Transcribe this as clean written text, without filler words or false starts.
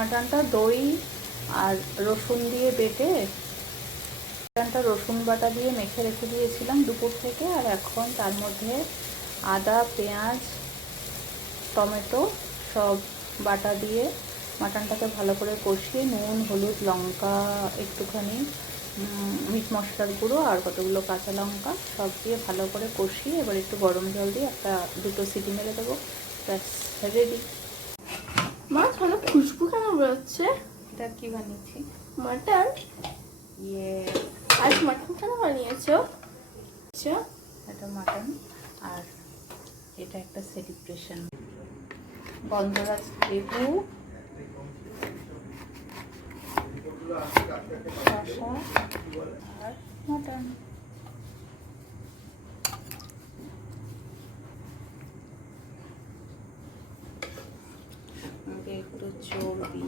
মাটনটা দই আর রসুন দিয়ে বেটে মাটনটা রসুন বাটা দিয়ে মেখে রেখে দিয়েছিলাম দুপুর থেকে। আর এখন তার মধ্যে আদা, পেঁয়াজ, টমেটো সব বাটা দিয়ে মাটনটাকে ভালো করে কষিয়ে নুন, হলুদ, লঙ্কা, একটুখানি মিট মশলার গুঁড়ো আর কতগুলো কাঁচা লঙ্কা সব দিয়ে ভালো করে কষিয়ে এবার একটু গরম জল দিয়ে দুটো সিটি মেরে দেবো। ব্যাস রেডি। মাছ ভালো খুশবু কেন বেরোচ্ছে? এটা কি বানিয়েছি? মাটন। ইয়ে, আজ মাটন কেন বানিয়েছো? এটা মাটন আর এটা একটা সেলিব্রেশন। গন্ধরাজ লেবু, শসা আর মাটন। একটু চর্বি।